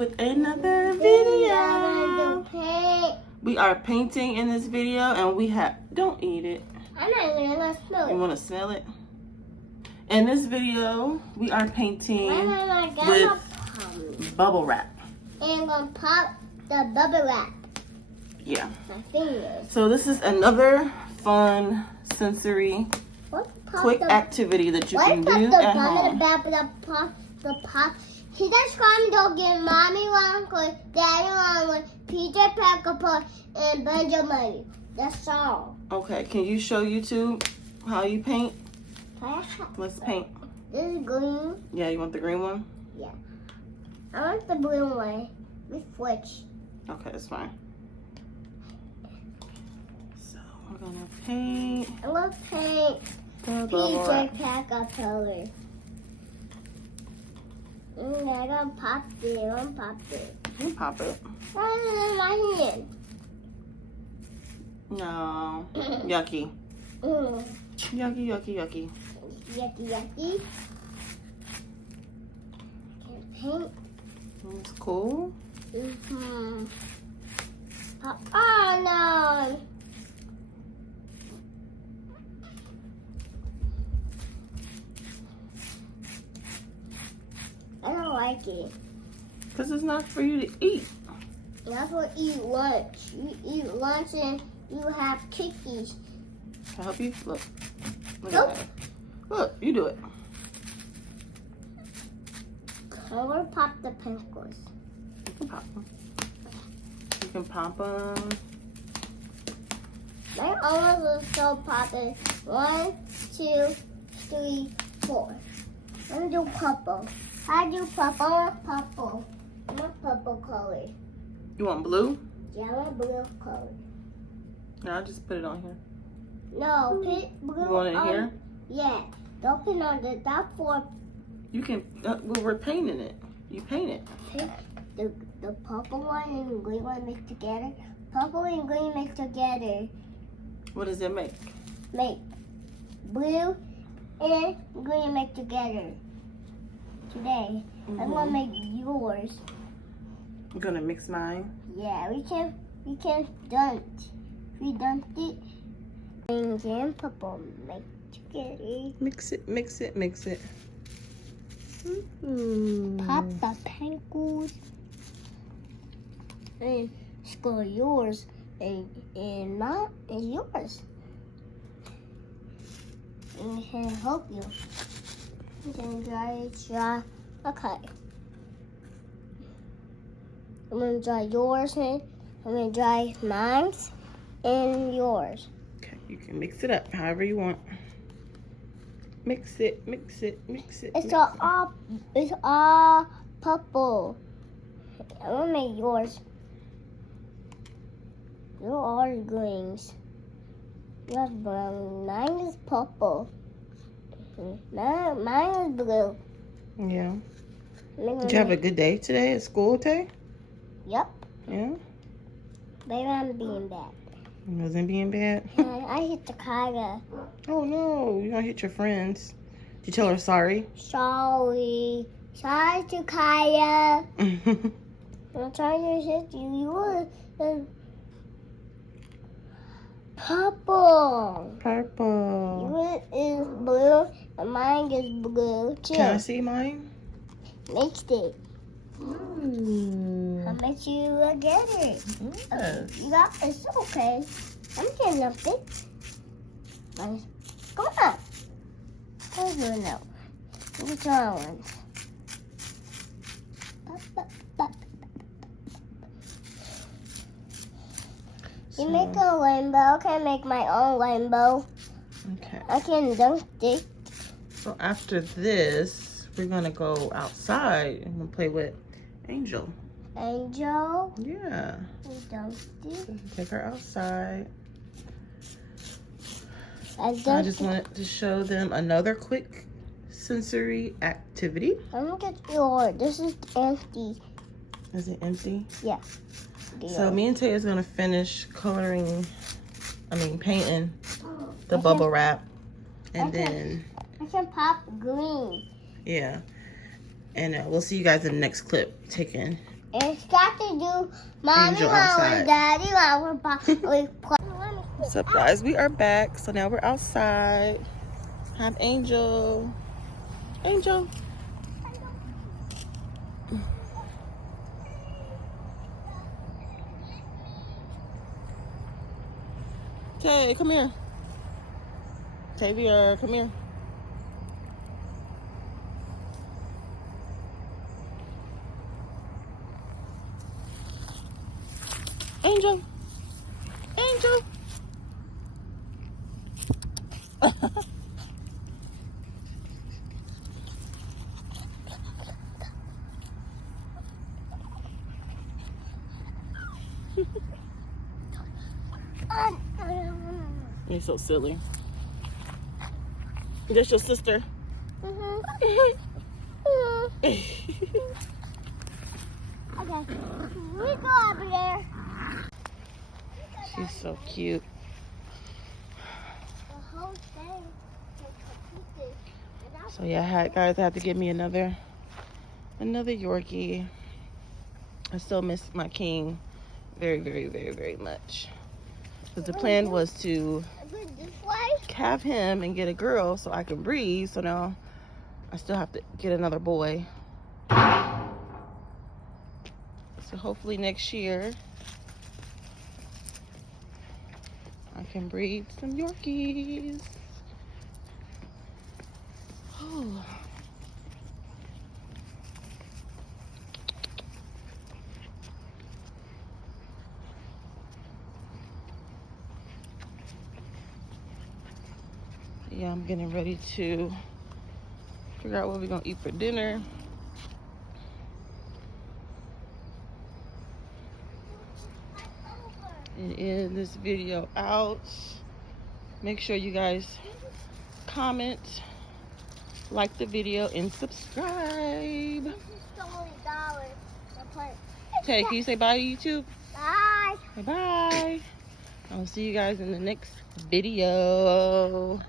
with another video. We are painting in this video, and we have, don't eat it. I'm not even gonna smell it. You want to smell it? In this video, we are painting with bubble wrap. And I'm gonna pop the bubble wrap. Yeah. My fingers. So this is another fun, sensory, quick activity that you can do at home. The pop. Hit the scrum, don't get mommy one, cause daddy one, Peter Pepper, and Benjamin. That's all. Okay, can you show YouTube how you paint? Let's paint. This is green. Yeah, you want the green one? Yeah. I want the blue one. We switch. Okay, that's fine. So we're gonna paint. I'm gonna paint Peter Pepper. I'm gonna pop it. I'm gonna pop it. You pop it. Oh, my hand. No. Yucky. Yucky, yucky, yucky. Yucky, yucky. Can paint. That's cool. Pop. Oh no. I don't like it. Because it's not for you to eat. That's what eat lunch. You eat lunch and you have cookies. Can I help you? Look. Look Nope. at that. Look, you do it. I'm gonna pop the pencils. You can pop them. You can pop them. My arms are so popping. 1, 2, 3, 4. I'm gonna do purple. I do purple. I want purple. I want purple color. You want blue? Yeah, I want blue color. No, I'll just put it on here. No, put blue. You want it here? Yeah. Don't put on the top for. You can, well, we're painting it. You paint it. Pick the purple one and the green one mixed together. Purple and green mixed together. What does it make? Make blue and green mixed together. Today, I'm gonna make yours. I'm gonna mix mine. Yeah, we can dunk. We dunked it. Green and purple make together. Mix it, mix it, mix it. Pop the pencils and score yours and mine and yours. And can help you. You can dry. Okay. I'm gonna dry yours and I'm gonna dry mine and yours. Okay, you can mix it up however you want. Mix it, mix it, mix it. It's all purple. I'm gonna make yours. You're all greens. Yours brown. Mine is purple. Mine is blue. Yeah. Did you have a good day today at school today? Yep. Yeah. Baby, I'm being bad. It wasn't being bad? I hit the car. Oh no, you're gonna hit your friends. Did you tell her sorry? Sorry. Sorry to Kaya. I'm trying to hit you. You were purple. Purple. Yours is blue and mine is blue too. Can I see mine? Mixed it. I'll make you get it. Yes. You got it's okay. I'm getting up it. Come on. I'll do it now. Look at your ones. You make a rainbow. I can make my own rainbow. Okay. I can dunk it. So after this, we're gonna go outside and we'll play with Angel. Angel. Yeah. We dunked it. Take her outside. I just wanted to show them another quick sensory activity. I'm gonna get yours. This is empty. Is it empty? Yeah. So me and Tay is gonna finish painting the bubble wrap, and then I can pop green. yeah, and we'll see you guys in the next clip taking It's got to do mommy Angel mama, outside. daddy mama, papa. What's up, guys? We are back. So now we're outside. Have Angel. Angel. Okay, come here. Tavia, come here. Angel. Angel. You're so silly. That's your sister. Okay, we go over there. She's so cute. The whole thing is completed. So yeah, guys, I have to get me another Yorkie. I still miss my king very, very, very, very much. Because the plan was to have him and get a girl so I can breed. So now I still have to get another boy. So hopefully next year I can breed some Yorkies. Oh. Yeah, I'm getting ready to figure out what we're gonna eat for dinner. And end this video out. Make sure you guys comment, like the video, and subscribe. This is $20. Okay, can you say bye to YouTube? Bye. Bye bye. I'll see you guys in the next video.